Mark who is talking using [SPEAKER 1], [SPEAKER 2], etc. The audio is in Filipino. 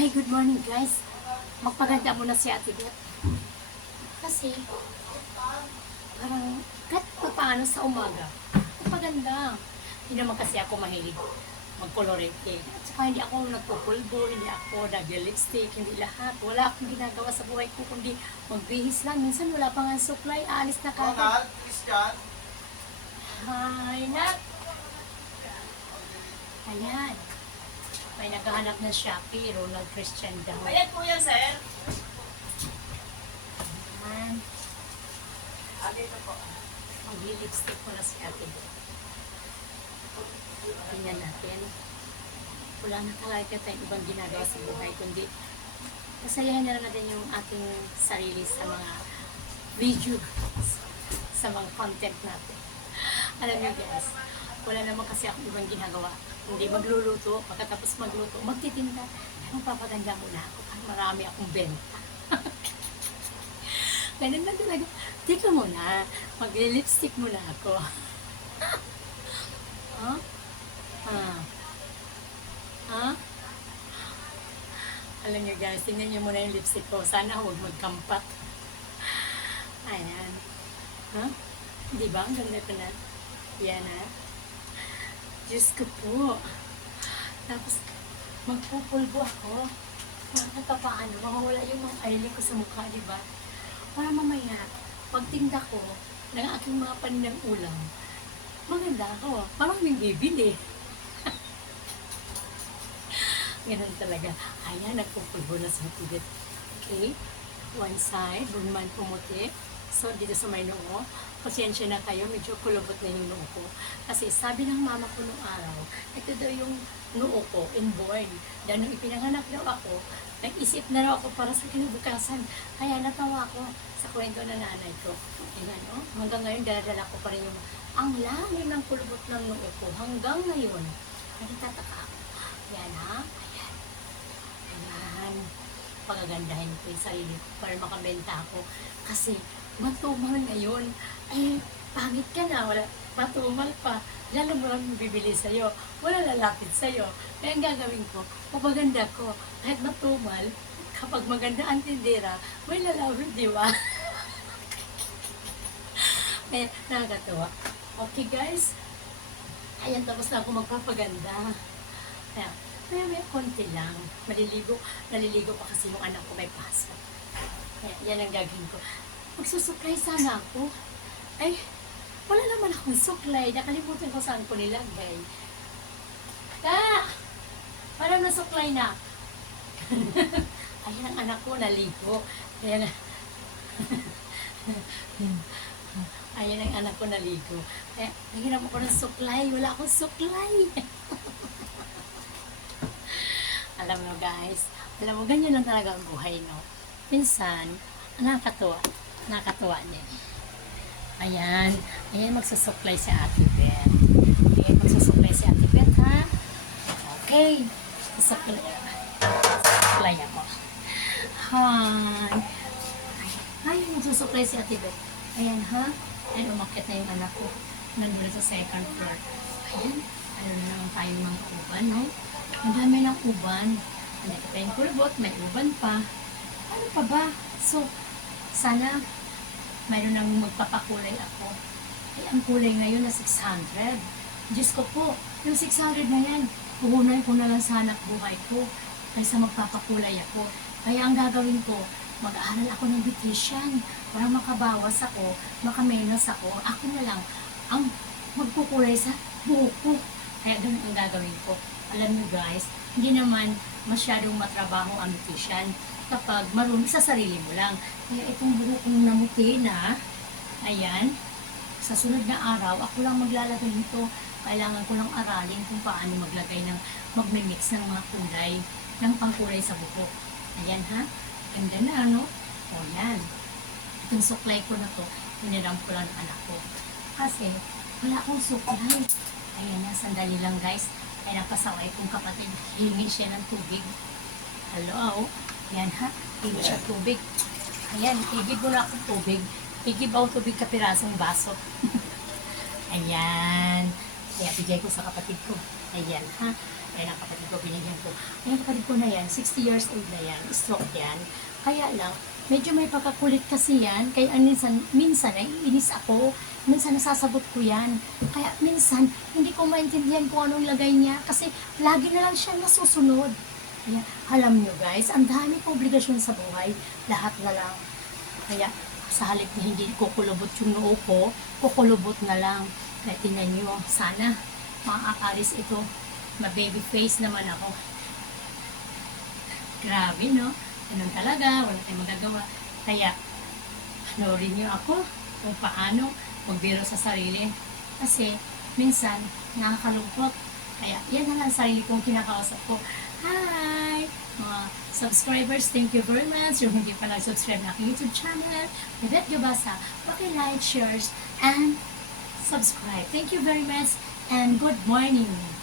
[SPEAKER 1] Hi, good morning guys. Magpaganda muna si Ate Beth. Kasi, parang kahit pa paano sa umaga, magpaganda. Hindi naman kasi ako mahilig magkolorete. At saka hindi ako nagpupulbo, hindi ako nag-lipstick, hindi lahat. Wala akong ginagawa sa buhay ko, kundi magbihis lang. Minsan wala pa nga supply, aalis na kagad.
[SPEAKER 2] Ronald, Christian,
[SPEAKER 1] Hi, Nak! Ayan. May naghahanap ng Shopee, Ronald Christian daw.
[SPEAKER 2] Ayan po yan, sir.
[SPEAKER 1] Ayan.
[SPEAKER 2] Ah, dito po.
[SPEAKER 1] Mag-lipstick ko na si Ate. Tingnan natin. Wala na talaga tayong ibang ginagawa sa buhay, kundi pasayahin na lang natin yung ating sarili sa mga video, sa mga content natin. Alam niyo guys, wala naman kasi akong ibang ginagawa. Hindi magluluto, pagkatapos magluto, magtitinda. Kaya magpapaganda muna ako para marami akong benta. Ganun lang talaga. Tika muna, mag-lipstick muna ako. huh? Ah. Ha? Alam niyo guys, tingnan niyo muna yung lipstick ko. Sana huwag magkampat. Ayan. Ha? Di ba? Ang ganda ko na. Yan ha. Diyos ko po. Tapos, magpupulbo ako. Para pa paano, mawawala yung mga eyelid ko sa mukha, di ba? Para mamaya, pagtinda ko ng aking mga paninang ulam, maganda ako. Parang may bibili. Ganun talaga. Ayan, nagpupulbo na sa tibet. Okay? One side, man pumuti. So, dito sa may noo, pasensya na kayo, medyo kulubot na yung noo ko. Kasi sabi ng mama ko nung araw, ito daw yung noo ko, inborn. Dahil nung ipinanganak daw ako, nag-isip na raw ako para sa kinabukasan. Kaya natawa ako sa kwento na nanay ko. Ayan, oh. Hanggang ngayon, daladala ko pa rin yung ang lalim ng kulubot ng noo ko. Hanggang ngayon, nagtataka ako. Yan ha. Ayan. Ayan. Pagagandahin ko yung sarili ko para makabenta ako. Kasi matumal ngayon. Eh, pangit ka na. Wala, matumal pa. Lalo mo lang bibili sa'yo. Wala lalapit sa'yo. Kaya ang gagawin ko, papaganda ko. Kahit matumal, kapag maganda ang tindera, may lalapit, di ba? eh, nakakatawa. Okay guys, ayan tapos na ako magpapaganda. Ayan, may may konti lang. Maliligo, naliligo pa kasi yung anak ko may pasok. Ayan, yan ang gagawin ko. Magsusuklay sana ako. Ay, wala naman akong suklay. Nakalimutan ko saan ko nilagay. Ta! Parang nasuklay na. Ayan ang anak ko, naligo. Ayan na. Ayan ang anak ko naligo. Kaya, naghinap ako ng suklay. Wala akong suklay. alam mo guys, alam mo, ganyan lang talaga ang buhay, no? Minsan, nakakatuwa. Nakakatuwa din. Ayan. Ayan, magsusuklay si Ate Beth. Ayan, magsusuklay si Ate Beth, ha? Okay. Susuklay. Susuklay ako. Hi. Ay, magsusuklay si Ate Beth. Ayan, ha? Ayan, umakit na yung anak ko. Nandun na sa second floor. Ayan. Ano na naman tayong mga uban, no? Ang dami ng uban. Andito pa yung kulbot, may uban pa. Ano pa ba? So, sana mayroon nang magpapakulay ako. Ay, ang kulay ngayon na 600. Diyos ko po, yung 600 na yan, puhunan ko na lang sana buhay ko kaysa magpapakulay ako. Kaya ang gagawin ko, mag-aaral ako ng beautician para makabawas ako, makamenos ako. Ako na lang ang magkukulay sa buhok ko. Kaya ganun ang gagawin ko. Alam niyo guys, hindi naman masyadong matrabaho ang beautician kapag marunong sa sarili mo lang. Kaya itong buhok kong namuti na, ayan, sa sunod na araw, ako lang maglalagay nito. Kailangan ko lang aralin kung paano maglagay ng, magmimix ng mga kulay, ng pangkulay sa buhok. Ayan ha, ganda na ano? O yan. Itong suklay ko na to, hiniram ko lang ng anak ko. Kasi, wala akong suklay. Ayan na, sandali lang guys. Ay napasaway kong kapatid, hihingi siya ng tubig. Hello? Yan ha, hihingi siya tubig. Ayan, igib mo na akong tubig. Igib ako tubig kapirasong baso. Ayan. Kaya bigay ko sa kapatid ko. Ayan ha. Kaya ng kapatid ko, binigyan ko. Ay, ang kapatid ko na yan, 60 years old na yan, stroke yan. Kaya lang, medyo may pagkakulit kasi yan. Kaya ang minsan, minsan, naiinis ako. Minsan nasasabot ko yan. Kaya minsan, hindi ko maintindihan kung anong lagay niya. Kasi lagi na lang siya nasusunod. Kaya, alam nyo guys, ang dami kong obligasyon sa buhay. Lahat na lang. Kaya, sa halip na hindi kukulubot yung noo ko, kukulubot na lang. Kaya tingnan nyo, sana maaaris ito. Ma-baby face naman ako. Grabe, no? Ganun talaga, wala tayong magagawa. Kaya, panoorin niyo ako kung paano magbiro sa sarili. Kasi, minsan, nakakalungkot. Kaya, yan na lang sarili kong kinakausap ko. Hi! Mga subscribers, thank you very much. Yung hindi pa nag-subscribe na aking YouTube channel, Bebet Gabasa, paki-like, shares, and subscribe. Thank you very much and good morning.